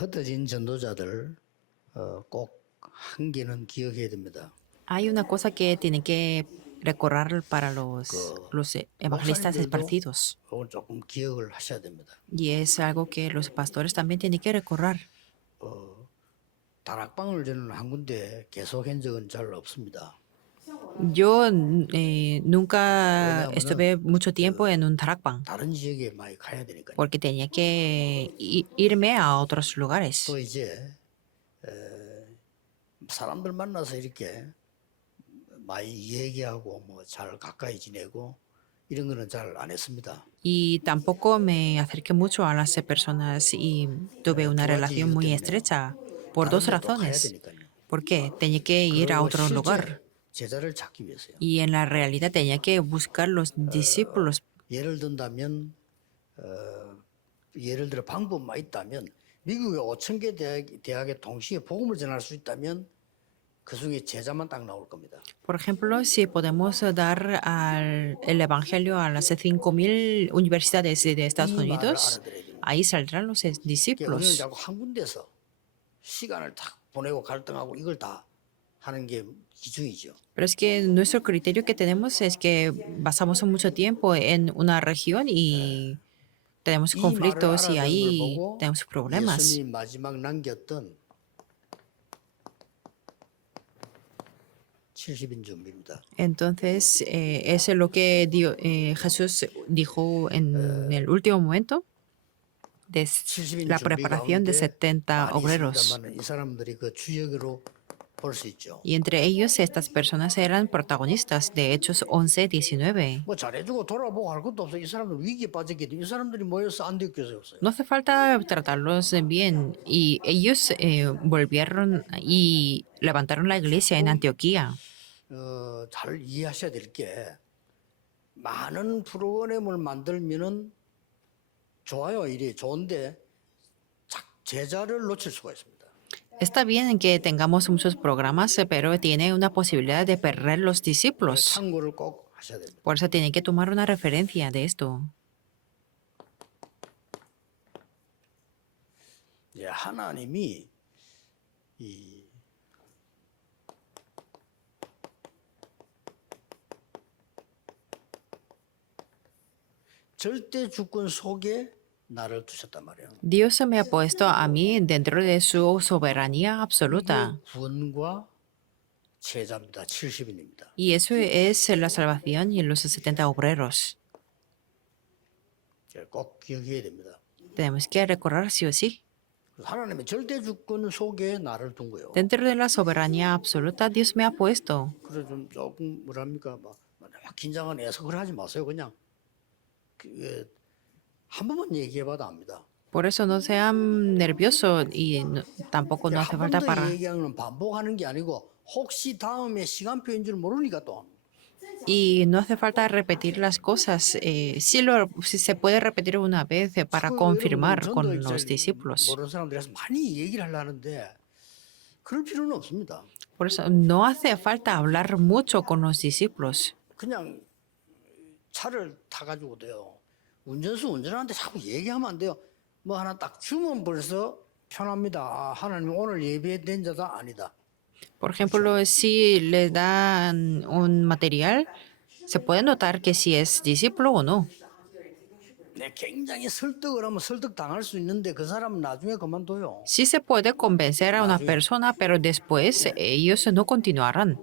흩어진 전도자들 꼭 한 개는 기억해야 됩니다. Hay una cosa que tiene que recordar para 그 los evangelistas 목사님들도 esparcidos. 이걸 조금 기억을 하셔야 됩니다. Y es algo que los pastores también tienen que recordar. 다락방을 저는 한 군데 계속한 적은 잘 없습니다. Yo nunca 왜냐하면은 estuve mucho tiempo en un tarakban 다른 지역에 많이 가야 되니까요. porque tenía que irme a otros lugares. 또 이제 사람들 만나서 이렇게 많이 얘기하고 뭐 잘 가까이 지내고 이런 거는 잘 안 했습니다. Y tampoco me acerqué mucho a las personas y tuve una 두 가지 relación 이유 muy 때문에요. estrecha por 다른 dos 데또 가야 razones. 되니까요. Porque tenía que ir a 그리고 otro lugar 실제 제자를 찾기 위해서요. y en la realidad tenía que buscar los discípulos. 예를 든다면 예를 들어 방법만 있다면 미국의 5천 개 대학에 동시에 복음을 전할 수 있다면 그 중에 제자만 딱 나올 겁니다. Por ejemplo, si podemos dar el Evangelio a las 5.000 universidades de Estados 이 말을 Unidos, 알아들어야 됩니다. ahí saldrán los 그러니까 우리는 discípulos. 자꾸 한 군데서 시간을 딱 보내고 갈등하고 이걸 다 하는 게 기준이죠. Pero es que nuestro criterio que tenemos es que basamos mucho tiempo en una región y tenemos 이 말을 conflictos y 알아듣는 걸 ahí 보고 tenemos problemas. 예수님이 마지막 남겼던 70인 준비입니다. Entonces, es lo que Jesús dijo en el último momento de 70인 la 준비 preparación de 가운데 70 많이 obreros. 있습니다만 이 사람들이 그 주역으로 볼 수 있죠. Y entre ellos estas personas eran protagonistas de Hechos 11, 19. 뭐 잘해주고 돌아보고 할 것도 없어요. 이 사람들 위기에 빠졌기 때문에 이 사람들이 모여서 안디옥교회였어요. No hace falta tratarlos bien. Y ellos volvieron y levantaron la iglesia en Antioquía. 잘 이해하셔야 될 게 많은 프로그램을 만들면은 좋아요. 이래 좋은데 제자를 놓칠 수가 있습니다. Está bien que tengamos muchos programas, pero tiene una posibilidad de perder los discípulos. 참고를 꼭 하셔야 됩니다. Por eso tienen que tomar una referencia de esto. 이제 하나님이 이 절대 주권 속에 나를 두셨단 말이에요. Dios me ha puesto a mí dentro de su soberanía absoluta. 구원과 제자입니다. 70인입니다. Y eso es la salvación y los 70 obreros. 꼭 기억해야 됩니다. Tenemos que recordar sí o sí. 하나님의 절대 주권 속에 나를 둔 거예요. Dentro de la soberanía absoluta, Dios me ha puesto. 그래 좀 조금 뭐랍니까 막 긴장을 내서 그래 하지 마세요. 그냥 한 번만 얘기해봐도 압니다. Por eso no sean nerviosos y tampoco no hace 한 falta 번 더 para... 얘기하는 건 반복하는 게 아니고 혹시 다음에 시간표인 줄 모르니까 또 Y no hace falta repetir las cosas. Sí se puede repetir una vez para confirmar con los discípulos. 모르는 사람들이 많이 얘기를 하려는데 그럴 필요는 없습니다. Por eso no hace falta hablar mucho con los discípulos. 그냥 차를 타가지고도요. 운전수 운전하는데 자꾸 얘기하면 안 돼요. 뭐 하나 딱 주면 벌써 편합니다. 아, 하나님 오늘 예배된 자다 아니다. Por ejemplo, si le dan un material, se puede notar que si es discípulo o no. 네, 굉장히 설득을 하면 설득 당할 수 있는데 그 사람은 나중에 그만둬요. Sí se puede convencer a una persona, pero después ellos no continuarán.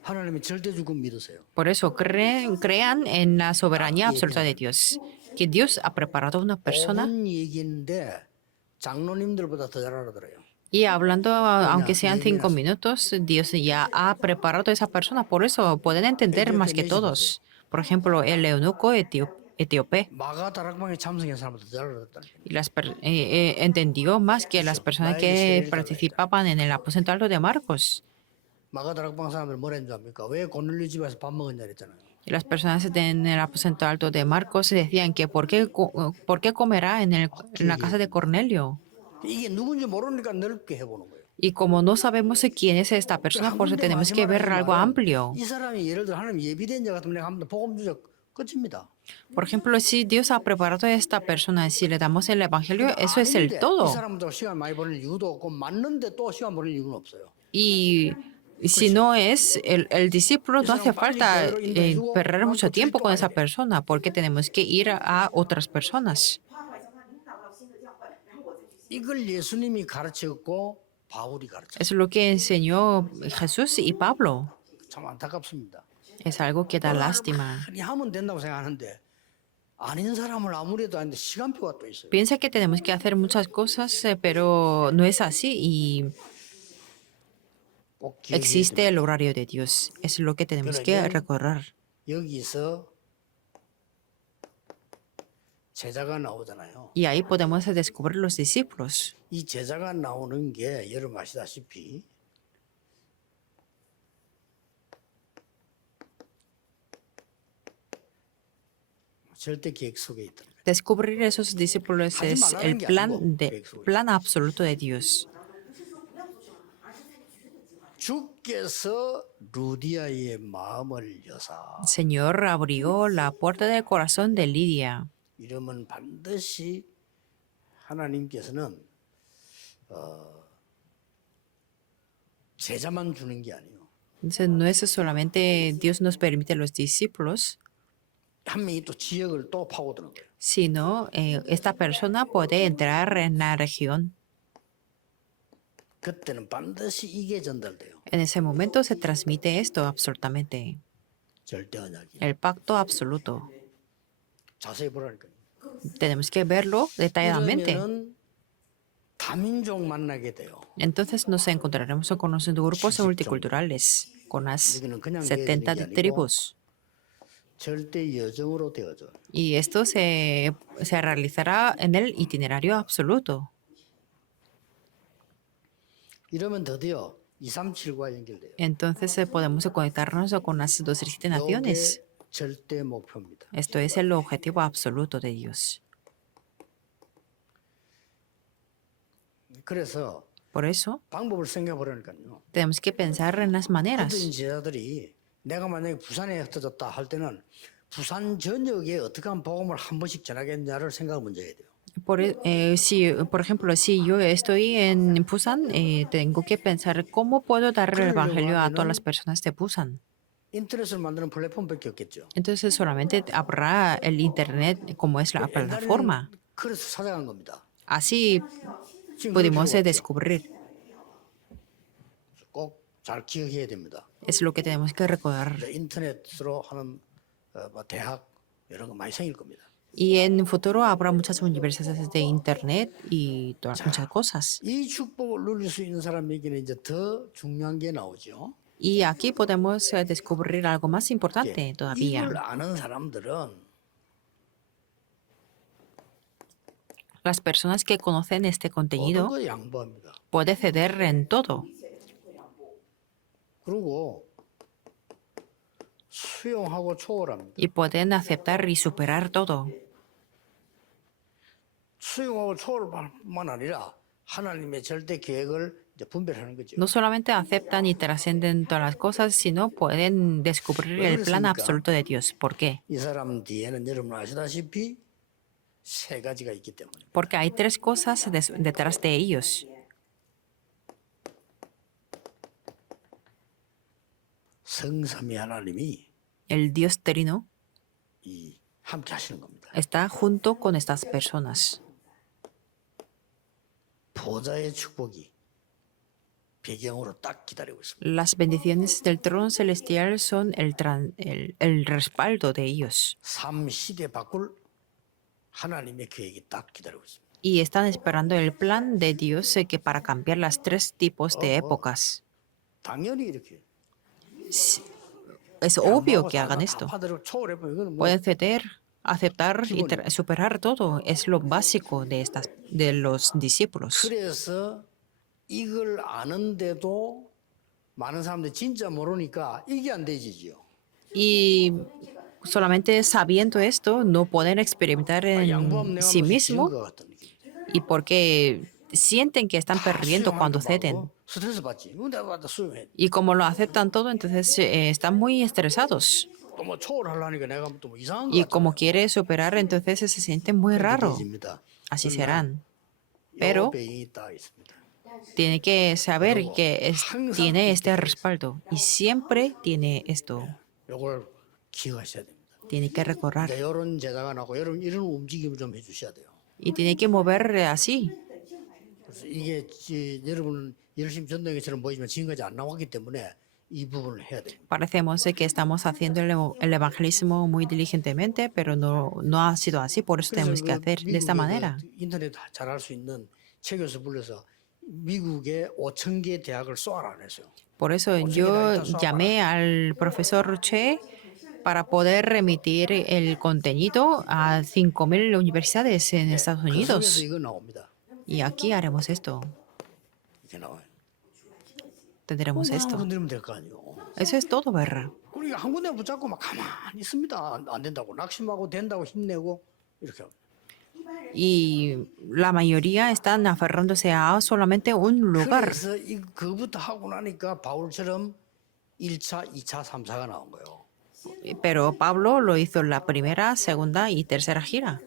하나님의 절대 주권 믿으세요. Por eso crean en la soberanía absoluta de Dios. Que Dios ha preparado una persona 5분 얘기인데 장로님들보다 더 잘 알아들어요. y hablando, aunque sean 5 minutos, Dios ya ha preparado a esa persona. Por eso pueden entender más que todos. Por ejemplo, el eunuco etíope. 마가 다락방에 참석한 사람보다 더 잘 알아듣다는 거예요. Y entendió más que las personas que participaban en el aposento alto de Marcos. 마가 다락방 사람들 뭐라 했는지 압니까? 왜 고넬료 집에서 밥 먹었냐 그랬잖아요. Y las personas en el aposento alto de Marcos decían que ¿por qué comerá en la casa de Cornelio? 이게 누군지 모르니까 넓게 해보는 거예요. Y como no sabemos quién es esta persona, por eso tenemos que ver algo amplio. 이 사람이 예를 들어 하나님 예비된 자 같으면 내가 한번 복음 주적 끝입니다. Por ejemplo, si Dios ha preparado a esta persona, si le damos el Evangelio, 근데 eso es el 아닌데 이 todo. 사람도 시간 많이 보낼 이유도 없고 맞는데 또 시간 보낼 이유는 없어요. Y si no es el discípulo, no hace falta perder mucho tiempo con esa persona, porque tenemos que ir a otras personas. 이걸 예수님이 가르쳤고 바울이 가르쳤어요. Es lo que enseñó Jesús y Pablo. 참 안타깝습니다. Es algo que da lástima. 많이 하면 된다고 생각하는데 아닌 사람을 아무래도 하는데 시간표가 또 있어요. Piensa que tenemos que hacer muchas cosas, pero no es así y 꼭 기억해야 existe 됩니다. el horario de Dios. Es lo que tenemos que recorrer. 여기서 제자가 나오잖아요. Y ahí podemos descubrir los discípulos. 이 제자가 나오는 게 여러분 아시다시피 절대 계획 속에 있더라고요. Descubrir esos discípulos es el plan absoluto de Dios. 주께서 루디아의 마음을 여사 El Señor abrió la puerta del corazón de Lidia. 이러면 반드시 하나님께서는 제자만 주는 게 아니에요. Entonces, no es solamente Dios nos permite los discípulos, 한 명이 또 지역을 또 파고드는 거예요. sino esta persona puede entrar en la región. 그때는 반드시 이게 전달돼요. En ese momento se transmite esto absolutamente, 절대 언약이. el pacto absoluto. 자세히 보라니까요. Tenemos que verlo detalladamente. 그러면은 다민족 만나게 돼요. Entonces nos encontraremos con los grupos multiculturales, con las 여기는 그냥 70 계획이 아니고 tribus. 절대 여정으로 되어져. Y esto se realizará en el itinerario absoluto. 이러면 드디어 237과 연결돼요. Entonces podemos conectarnos con las 207 naciones. 이게 절대 목표입니다. Esto es el objetivo absoluto de Dios. 그래서 Por eso 방법을 생각해 보라니까요. tenemos que pensar en las 어떤 maneras. 제자들이 내가 만약에 부산에 흩어졌다 할 때는 부산 전역에 어떻게 하면 복음을 한 번씩 전하겠냐를 생각을 먼저 해야 돼요. Por ejemplo, si yo estoy en Busan, tengo que pensar cómo puedo dar el evangelio a todas las personas de Busan. 인터넷을 만드는 플랫폼밖에 없겠죠. Entonces solamente habrá el internet como es la plataforma. 그래서 찾아간 겁니다. Así 지금 pudimos 그럴 필요가 없죠. descubrir. 꼭 잘 기억해야 됩니다. Es lo que tenemos que recordar. 이제 인터넷으로 하는 뭐 대학 이런 거 많이 생길 겁니다. Y en el futuro habrá muchas universidades de internet y muchas cosas. 이 축복을 누릴 수 있는 사람에게는 이제 더 중요한 게 나오죠. Y aquí podemos descubrir algo más importante todavía. 이걸 아는 사람들은 Las personas que conocen este 모든 contenido 거 양보합니다. pueden ceder en todo 그리고 수용하고 초월합니다. y pueden aceptar y superar todo. 수용하고 초월뿐만 아니라 하나님의 절대 계획을 이제 분별하는 거죠. No solamente aceptan y trascienden todas las cosas, sino pueden descubrir el plan absoluto de Dios. ¿Por qué? 이 사람 뒤에는 여러분 아시다시피 세 가지가 있기 때문에 Porque hay tres cosas detrás de ellos. 성삼위 하나님이 El Dios Trino 이 함께 하시는 겁니다. está junto con estas personas. 보좌의 축복이 배경으로 딱 기다리고 있습니다. Las bendiciones del trono celestial son el respaldo de ellos. 삶 시대 바꿀 하나님의 계획이 딱 기다리고 있습니다. Y están esperando el plan de Dios que para cambiar las tres tipos de épocas. 당연히 이렇게 Es obvio que hagan esto. 아파도 초월해보면 이거는 뭐 Pueden ceder, aceptar y superar todo. Es lo básico de los discípulos. 그래서 이걸 아는데도 많은 사람들이 진짜 모르니까 이게 안 되지요. Y solamente 사biendo esto, no pueden experimentar en sí 양보하면 mismo 것 같은 느낌. y porque sienten que están perdiendo cuando ceden. 스트레스 받지. 이거 내가 받아 수용해. Y como lo aceptan todo, entonces están muy estresados. 또 뭐 초월하려니까 내가 또 뭐 이상한 거 Y 같잖아요. como quiere superar, entonces se siente muy 그렇게 raro. 되집니다. Así 그러나 serán. 요 Pero 배경이 딱 있습니다. tiene que saber 그리고 que 항상 tiene este 기억해야 있어요. respaldo. Y siempre tiene esto. 요걸 기억하셔야 됩니다. Tiene que recordar. 이제 이런 제자가 나고 이런 움직임을 좀 해주셔야 돼요. Y tiene que mover así. 그래서 이게 여러분은 열심히 전도행처럼 보이지만 지금까지 안 나왔기 때문에 이 부분을 해야 됩니다. Parecemos que estamos haciendo el evangelismo muy diligentemente, pero no ha sido así. Por eso 그래서 tenemos que hacer de esta 미국에 manera. 인터넷 잘할 수 있는 체교에서 불러서 미국의 5,000개 대학을 쏘아라 그랬어요. Por eso yo llamé al profesor Che para poder remitir el contenido a 5.000 universidades en Estados 그 속에서 Unidos. 이거 나옵니다. Y aquí haremos esto. 이렇게 나와요. Tendremos 그거만 esto. 건드리면 될 거 아니에요. Eso es todo, Berra. 그러니까 한 군데 붙잡고 막 가만히 있습니다. 안 된다고 낙심하고 된다고 힘내고 이렇게 합니다. Y la mayoría están aferrándose a solamente un lugar. 그래서 그부터 하고 나니까 바울처럼 1차, 2차, 3차가 나온 거예요. Pero Pablo lo hizo en la primera, segunda y tercera gira.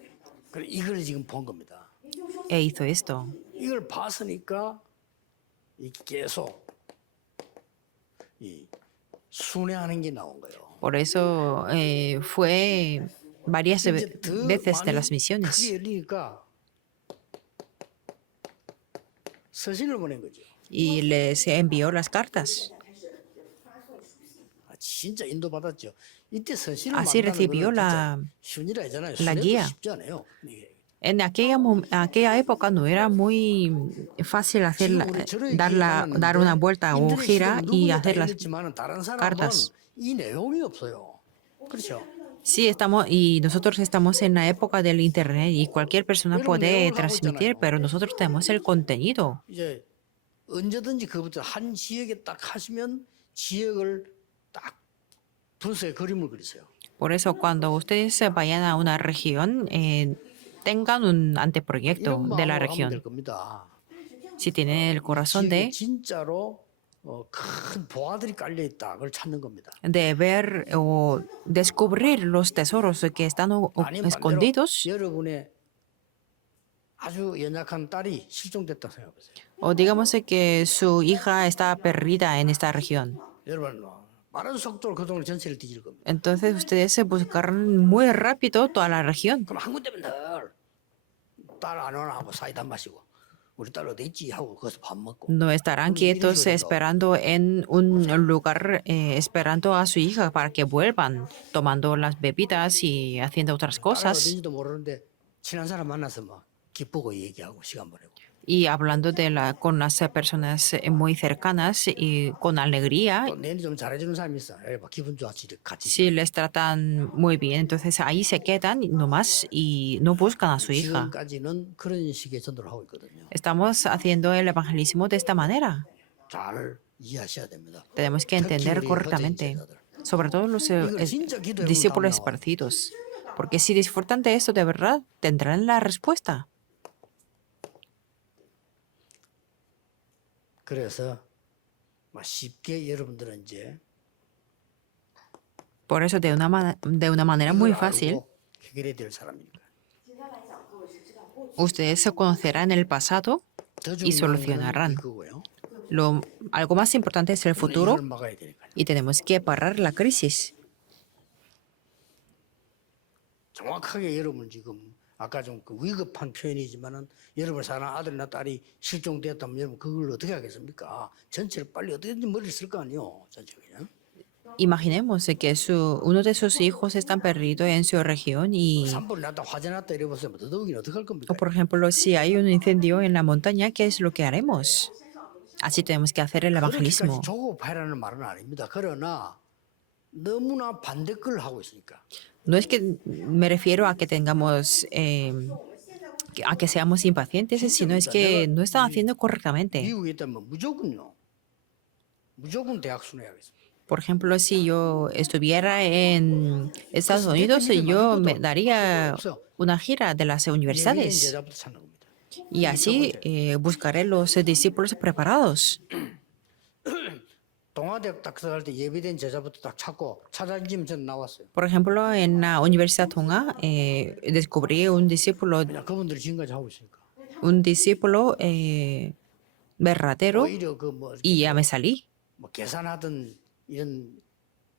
그래 이걸 지금 본 겁니다. E hizo esto. 이걸 봤으니까 계속 이 순회하는 게 나온 거예요. Por eso fue varias 이제 더 veces de 많이 las misiones. 크게 열리니까 서신을 보낸 거죠. Y les envió las cartas. 진짜 인도받았죠. 이때 서신을 Así 만나는 recibió 거는 la, 진짜 쉬운 일 아니잖아요. la 순회도 guía. 쉽지 않아요. 이게. En aquella época no era muy fácil hacer 지금 우리 저를 dar una vuelta o 인터넷 gira 시대는 y 누구나 다 hacer las 읽었지만은 다른 사람은 cartas. 이 내용이 없어요. 그렇죠. Sí, nosotros estamos en la época del internet y cualquier persona puede transmitir, pero nosotros tenemos el contenido. 이제 언제든지 그부터 한 지역에 딱 하시면 지역을 딱 분수의 그림을 그리세요. Por eso, cuando ustedes vayan a una región, tengan un anteproyecto 이런 de la 마음으로 하면 될 región. 겁니다. Si tienen el corazón 지역에 de 진짜로 큰 보화들이 깔려 있다. 그걸 찾는 겁니다. ver o descubrir los tesoros que están 아니면 반대로 escondidos, 여러분의 아주 연약한 딸이 실종됐다 생각해보세요. o digamos que su hija está perdida en esta región. 여러분 빠른 속도로 그 동네 전체를 뒤질 겁니다. Entonces ustedes se buscarán muy rápido toda la región. 그럼 한 군데 맨날 딸 안 오나 하고 사이다 마시고 우리 딸 어디 있지 하고 거기서 밥 먹고 No estarán quietos esperando en un lugar, esperando a su hija para que vuelvan, tomando las bebidas y haciendo otras 딸은 cosas. 어딘지도 모르는데 친한 사람 만나서 막 기쁘고 얘기하고 시간 보내고 Y hablando con las personas muy cercanas y con alegría, 또 내일 좀 잘해주는 사람이 있어. 막 기분 좋아지 같이. si les tratan muy bien, entonces ahí se quedan nomás y no buscan a su hija. 지금까지는 그런 식의 전도를 하고 있거든요. Estamos haciendo el evangelismo de esta manera. 잘 이해하셔야 됩니다. Tenemos que entender correctamente, sobre todo los discípulos esparcidos, porque si disfrutan de esto de verdad, tendrán la respuesta. 그래서 쉽게 여러분들은 이제 Por eso, de una manera muy 이걸 fácil, 알고 해결해야 될 사람이니까. ustedes se conocerán el pasado 더 y 중요한 건 solucionarán. 이거고요. Algo más importante es el futuro 이걸 막아야 되니까. y tenemos que parar la crisis. 정확하게 여러분 지금 아까 좀 위급한 표현이지만은 여러분 사는 아들이나 딸이 실종되었다면 여러분 그걸 어떻게 하겠습니까? 전체를 빨리 어떻게든지 머리를 쓸 거 아니에요. 전체 그냥. Imaginemos que uno de sus hijos está perdido en su región y, 산불이 났다 화재 났다 이래보세요. 더더욱이는 어떻게 할 겁니까? o por ejemplo, si hay un incendio en la montaña, ¿qué es lo que haremos? Así tenemos que hacer el evangelismo. 그렇게까지 조급하라는 말은 아닙니다. 그러나 너무나 반대 걸 하고 있으니까. No es que me refiero a que tengamos, a que seamos impacientes, sino es que no están haciendo correctamente. 미국에 있다면 무조건 대학 순회하겠습니다. Por ejemplo, si yo estuviera en Estados Unidos, yo me daría una gira de las 예비된 universidades 제자부터 찾는 겁니다. y así buscaré los discípulos preparados. 동아대학 딱 들어갈 때 예비된 제자부터 딱 찾고 찾아지면 저는 나왔어요. Por ejemplo, en la Universidad Tonga descubrí 그냥 그분들이 지금까지 하고 있으니까. un discípulo verdadero 오히려 그뭐 y ya me salí. 뭐 계산하던 이런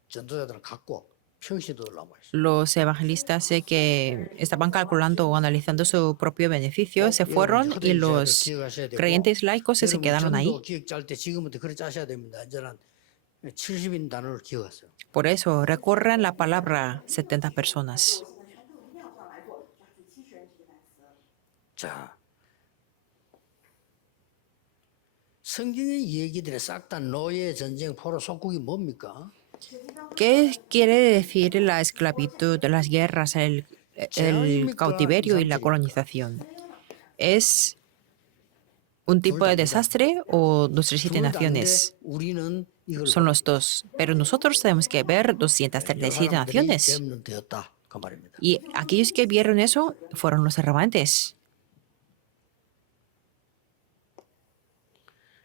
전도자들은 갖고 평시도 남아 있어요. Los evangelistas que estaban calculando o analizando su propio beneficio se fueron y los creyentes laicos se quedaron ahí. 전도 기획 짤 때 지금부터 그래 짜셔야 됩니다. 이제는 70인 단어를 기억하세요. Por eso recorren la palabra 70 personas. 자, 성경의 얘기들이 싹 다 노예, 전쟁, 포로, 속국이 뭡니까? ¿Qué quiere decir la esclavitud, las guerras, el cautiverio y la colonización? ¿Es un tipo de desastre o 237 naciones? 우리는 이걸 Son los dos. Pero nosotros tenemos que ver 237 naciones. 렘넌트 되었다 그 말입니다. Y aquellos que vieron eso fueron los remanentes.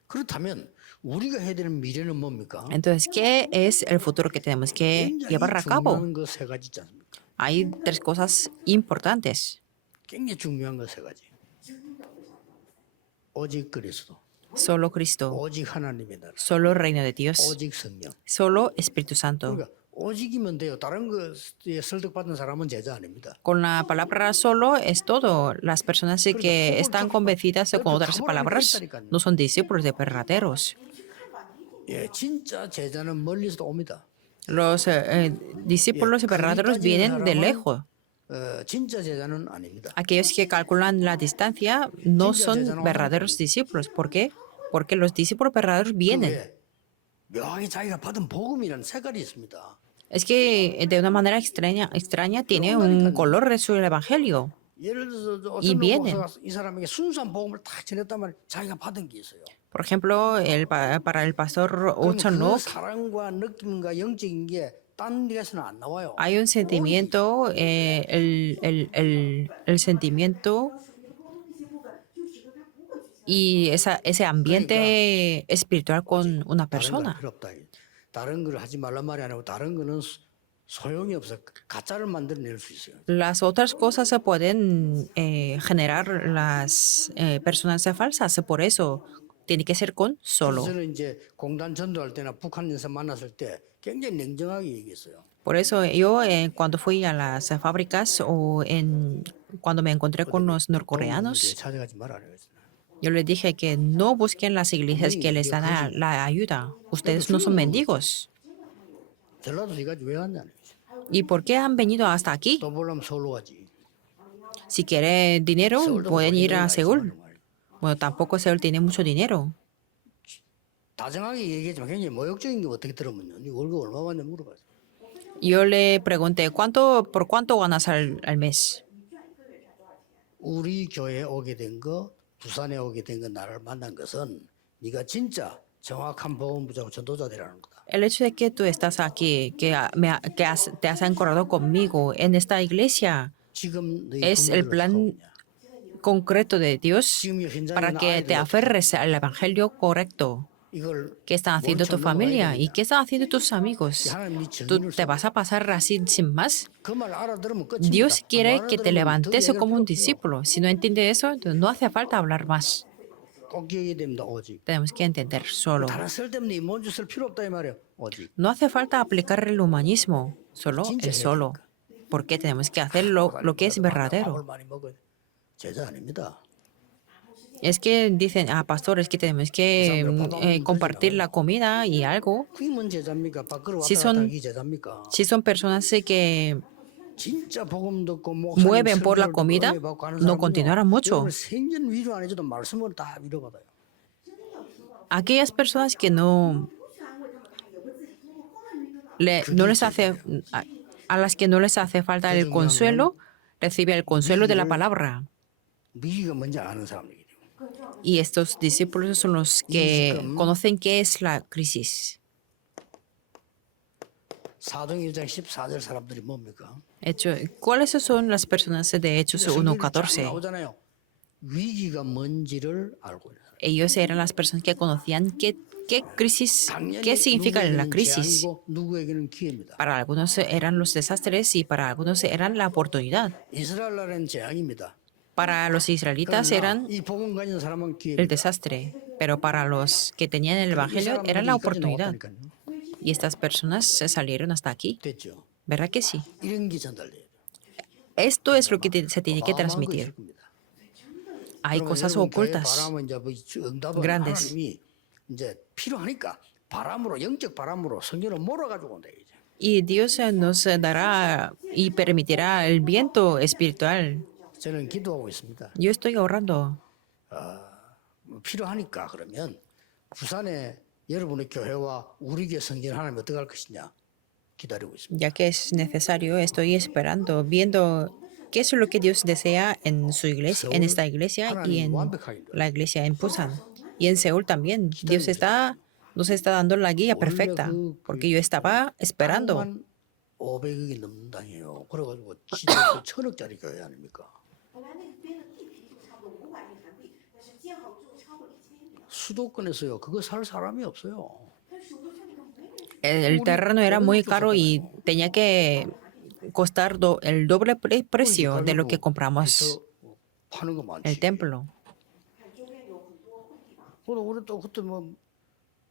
그렇다면 우리가 해야 되는 미래는 뭡니까? Entonces, ¿qué es el futuro que tenemos que llevar a cabo? 중요한 거 세 가지 있지 않습니까? Hay tres cosas importantes. 굉장히 중요한 거 세 가지. 오직 그리스도, Solo Cristo, 오직 하나님의 나라, solo reino de Dios, 오직 성령. solo Espíritu Santo. 그러니까 오직이면 돼요. 다른 거에 설득받은 사람은 제자 아닙니다. Con la palabra solo es todo. Las personas que están convencidas con otras palabras no son discípulos de verdaderos. 예, 진짜 제자는 멀리서도 옵니다. Los discípulos verdaderos vienen de lejos. 진짜 제자는 아닙니다. Aquellos que calculan la distancia no son verdaderos discípulos. ¿Por qué? Porque los discípulos verdaderos vienen. 왜? 묘하게 자기가 받은 복음이라는 색깔이 있습니다. Es que de una manera extraña tiene un color de su evangelio. 예를 들어서 Y 어떤 vienen. 목사가 이 사람에게 순수한 복음을 다 전했단 말이에요. 자기가 받은 게 있어요. Por ejemplo, para el pastor 그러면 그 Ochanok 사랑과 느낌과 영적인 게 딴 데서는 안 나와요. hay un sentimiento, el sentimiento y ese ambiente espiritual con una 다른 건 persona. 필요 없다. 다른 걸 하지 말란 말이 아니고 다른 거는 소용이 없어. 가짜를 만들어낼 수 있어요. Las otras cosas se pueden generar las personas falsas, por eso tiene que ser con solo. 저는 이제 공단 전도할 때나 북한 연사 만났을 때 굉장히 냉정하게 얘기했어요. Por eso yo cuando fui a las fábricas o cuando me encontré con los 동물들에 norcoreanos, 찾아가지 말아라 그랬어요. yo les dije que no busquen las iglesias que les dan la ayuda. Ustedes no son mendigos. 전라도 지까지 왜 왔냐는 거죠. ¿Y por qué han venido hasta aquí? 또 보려면 서울로 가지. Si quieren dinero, 서울도 pueden ir a 돈이 Seúl. 있지만 말이에요. Bueno, tampoco Seúl tiene mucho dinero. 다정하게 얘기했지만 굉장히 모욕적인 게 어떻게 들으면요. 네 월급 얼마 받냐 물어봐요. Yo le pregunté, ¿por cuánto ganas al mes? 우리 교회에 오게 된 거, 부산에 오게 된 거, 나를 만난 것은 네가 진짜 정확한 복음부자고 전도자 되라는 거다. El hecho de que tú estás aquí, te has encorado conmigo en esta iglesia, 지금 너희 es el 부모들을 plan 어떻게 concreto de Dios 지금 현장에 para 있는 que te 아이들 aferres al evangelio correcto. 이걸 ¿Qué están haciendo tu familia? ¿Y qué están haciendo tus amigos? 하나님 네 ¿Tú 증인을 te vas a pasar así sin más? 그말 알아들으면 끝입니다. Dios quiere 안 que te 알아들으면 더 levantes 얘기할 como 필요 un 없어요. discípulo. Si no entiende eso, entonces no hace falta hablar más. 꼭 기억해야 됩니다. 오직. Tenemos que entender solo. 다른 쓸데없는 이몬주 쓸 필요 없다 이 말이에요. 오직. No hace falta aplicar el humanismo, solo el solo. Porque tenemos que hacer lo que es 밥을 verdadero. 많이 먹어야 돼. 제자 아닙니다. Es que dicen, pastor, es que tenemos que compartir la comida y algo. 그게 뭔 제자입니까? 밖으로 Si 왔다 갔다 son, 하기 제자입니까? si son personas que 진짜 복음 듣고 목사님 mueven por la 설교를 comida, 은혜 받고 하는 no 사람은요, continuarán mucho. 여러분 생전 위로 안 해줘도 말씀으로 다 위로받아요. Aquellas personas que no les hace, a las que no les hace falta el consuelo, recibe el consuelo de la palabra. 위기가 뭔지 아는 사람이에요. Y estos discípulos son los que conocen qué es la crisis. 사도행 1장 14절 사람들이 뭡니까? ¿Cuáles son las personas de Hechos 성경에 쫙 1.14? 나오잖아요. 위기가 뭔지를 알고 있는 사람. Ellos eran las personas que conocían qué ¿Qué 당연히 significa la 누구에게는 crisis? 재앙이고 누구에게는 기회입니다. Para algunos eran los desastres y para algunos eran la oportunidad. 이스라엘 나라는 재앙입니다. Para los israelitas 그러나 eran 이 복음 가진 사람은 el 기회입니다. desastre, pero para los que tenían el 이 evangelio era la 사람들이 여기까지 oportunidad. 나왔다니까요. Y estas personas se salieron hasta aquí. 됐죠. ¿Verdad que sí? 이런 게 전달돼요. Esto es lo que se tiene que 어마어마한 거 있을 transmitir. 겁니다. Hay 그러면 cosas 여러분 교회 ocultas. 바람은 이제 뭐 응답은 grandes. 하나님이 이제 필요하니까 바람으로 영적 바람으로 성령을 몰아가지고 온다 이제. Y Dios nos dará y permitirá el viento espiritual. 저는 기도하고 있습니다. Yo estoy orando. 필요하니까 그러면 부산에 여러분의 교회와 우리 교회 성전 하나님 어떻게 할 것이냐 기다리고 있습니다. Ya que es necesario, estoy esperando, viendo qué es lo que Dios desea en su iglesia, en esta iglesia y en la iglesia en Busan. Y en Seúl también. Dios nos está dando la guía perfecta, porque yo estaba esperando. 500억이 넘는다니요. 그래가지고 지도 1,000억짜리 교회 아닙니까? 수도권에서요. 그거 살 사람이 없어요. El terreno era muy caro y tenía que costar el doble precio de lo que compramos 파는 거 많지. el templo. 우리 또 그때 뭐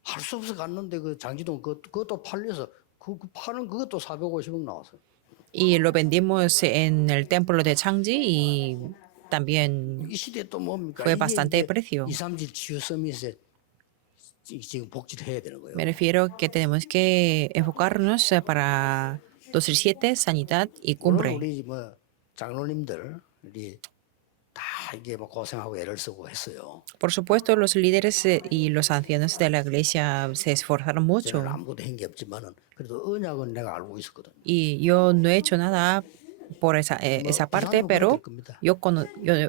할 수 없어 갔는데 그 장지동 그것도 팔려서 그 파는 그것도 450억 나왔어요. Y lo vendimos en el templo de Changji y también 이 시대 또 뭡니까? fue 이게 bastante 이제 precio. 2, 3질 치유 서밋에 지금 복지를 해야 되는 거예요. Me refiero que tenemos que enfocarnos para 2007, sanidad y 물론 cumbre. 우리 뭐 장로님들이 다 이게 뭐 고생하고 애를 쓰고 했어요. Por supuesto, los líderes y los ancianos de la iglesia se esforzaron mucho. 저는 아무것도 한 게 없지만은 그래도 언약은 내가 알고 있었거든. Y yo no he hecho nada por esa parte, pero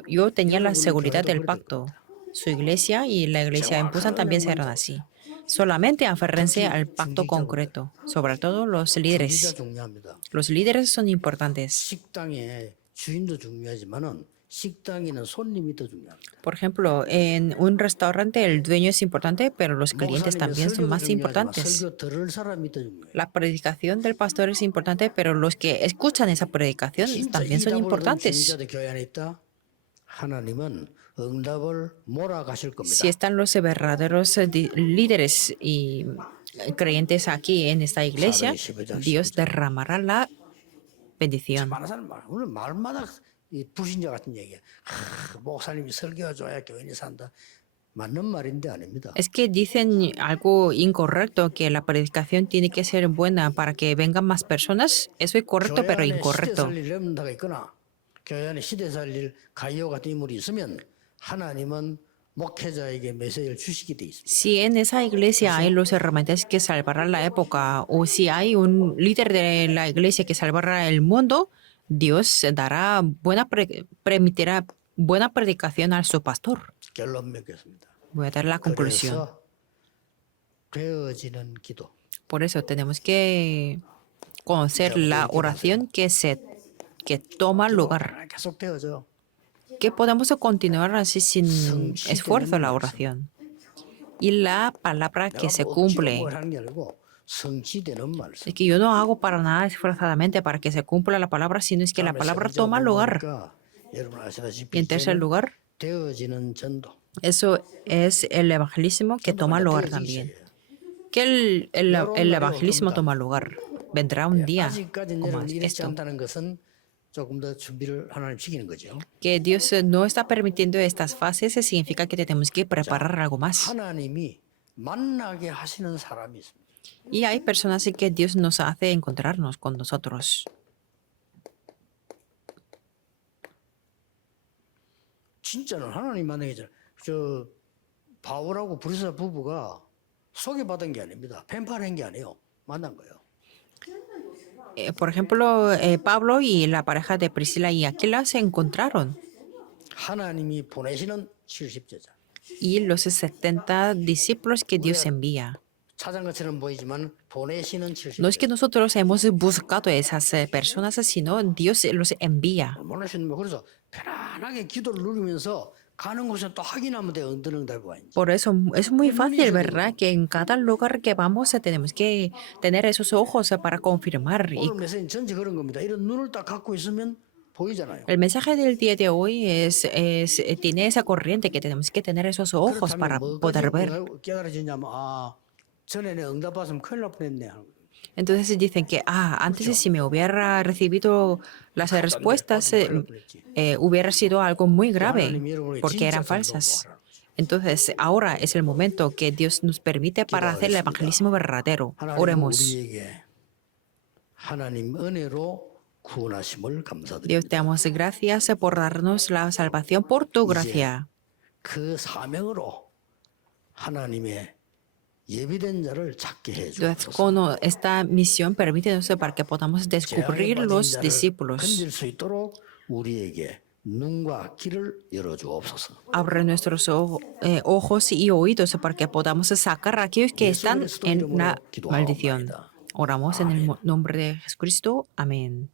yo tenía la seguridad del pacto. Su iglesia y la iglesia en Busan también serán así. Solamente aférrense al pacto concreto, sobre todo los 진짜 líderes. 중요합니다. Los líderes son importantes. 식당의 주인도 중요하지만은 식당에는 손님이 더 중요합니다. Por ejemplo, en un restaurante el dueño es importante, pero los clientes 목사님의 también son 설교도 más 중요하지만 importantes. 설교 들을 사람이 더 중요해요. La predicación del pastor es importante, pero los que escuchan esa predicación 진짜 también 이 son 답을 얻은 importantes. 증자들 교회 안에 있다. 하나님은 응답을 몰아가실 겁니다. Si están los verdaderos líderes y creyentes aquí en esta iglesia, Dios derramará la bendición. 많은 사람 오늘 말마다 이 불신자 같은 얘기야. 목사님이 설교가 좋아야 교인이 산다. 맞는 말인데 아닙니다. Es que dicen algo incorrecto, que la predicación tiene que ser buena para que vengan más personas. Eso es correcto, 교회 pero 안에 시대 incorrecto. 살릴 렘넌트가 있거나 교회 안에 시대 살릴 가이오 같은 인물이 있으면 하나님은 목회자에게 메시지를 주시게 돼 있습니다. Si en esa iglesia hay los herramientas que salvarán la época, o si hay un líder de la iglesia que salvará el mundo, Dios dará permitirá buena predicación a su pastor. 결론 맺겠습니다. Voy a dar la conclusión. 그래서 되어지는 기도. Por eso tenemos que conocer la oración que toma lugar. 계속 되어져. Que podemos continuar así sin esfuerzo la oración. Y la palabra que se cumple. 뭘 하는 게 아니고 성취되는 말씀. Es que yo no hago para nada esforzadamente para que se cumpla la palabra, sino es que la palabra toma lugar. 여러분 아시다시피 Y en tercer lugar, 되어지는 전도. eso es el evangelismo que toma lugar también. Que el evangelismo toma lugar. Vendrá un día 아직까지 como 여러분 이렇지 esto. 않다는 것은 조금 더 준비를 하나님 시키는 거죠. Que Dios no está permitiendo estas fases significa que tenemos que preparar algo más. 하나님이 만나게 하시는 사람이 있습니다. Y hay personas que Dios nos hace encontrarnos con nosotros. 진짜는 하나님 만나게 저 바울하고 브리스라 부부가 소개받은 게 아닙니다. 펜팔한 게 아니에요. 만난 거예요. Por ejemplo, Pablo y la pareja de Priscila y Aquila se encontraron. 하나님이 보내시는 70제자. Y los 70 discípulos que Dios envía. 찾은 것처럼 보이지만 보내시는 70제자. No es que nosotros hemos buscado a esas personas, sino Dios los envía. 보내시는 거 그래서 편안하게 기도를 누리면서 가는 곳에 또 확인하면 돼요. 어떤 응답이 와있는지. Por eso es muy fácil, ¿verdad? Que en cada lugar que vamos tenemos que tener esos ojos para confirmar. Y 오늘 메시지는 전체 그런 겁니다. 이런 눈을 딱 갖고 있으면 보이잖아요. el mensaje del día de hoy tiene esa corriente que tenemos que tener esos ojos 그렇다면 para 뭐까지 poder ver. 깨달아지냐면 전에 내 응답 받으면 큰일 날 뻔했네. Entonces dicen que, antes si me hubiera recibido las respuestas, hubiera sido algo muy grave, porque eran falsas. Entonces ahora es el momento que Dios nos permite para hacer el evangelismo verdadero. 하나님 Oremos. 우리에게 하나님 은혜로 구원하심을 감사드립니다. Dios, te damos gracias por darnos la salvación por tu gracia. 그 사명으로 하나님의 예비된 자를 찾게 해 Entonces, 주옵소서. con esta misión, permítenos para que podamos descubrir 재앙에 빠진 los 자를 discípulos. 건질 수 있도록 우리에게 눈과 귀를 열어 주옵소서. Abre nuestros ojos y oídos para que podamos sacar a aquellos que están en la maldición. Oramos en el nombre de Jesucristo. Amén.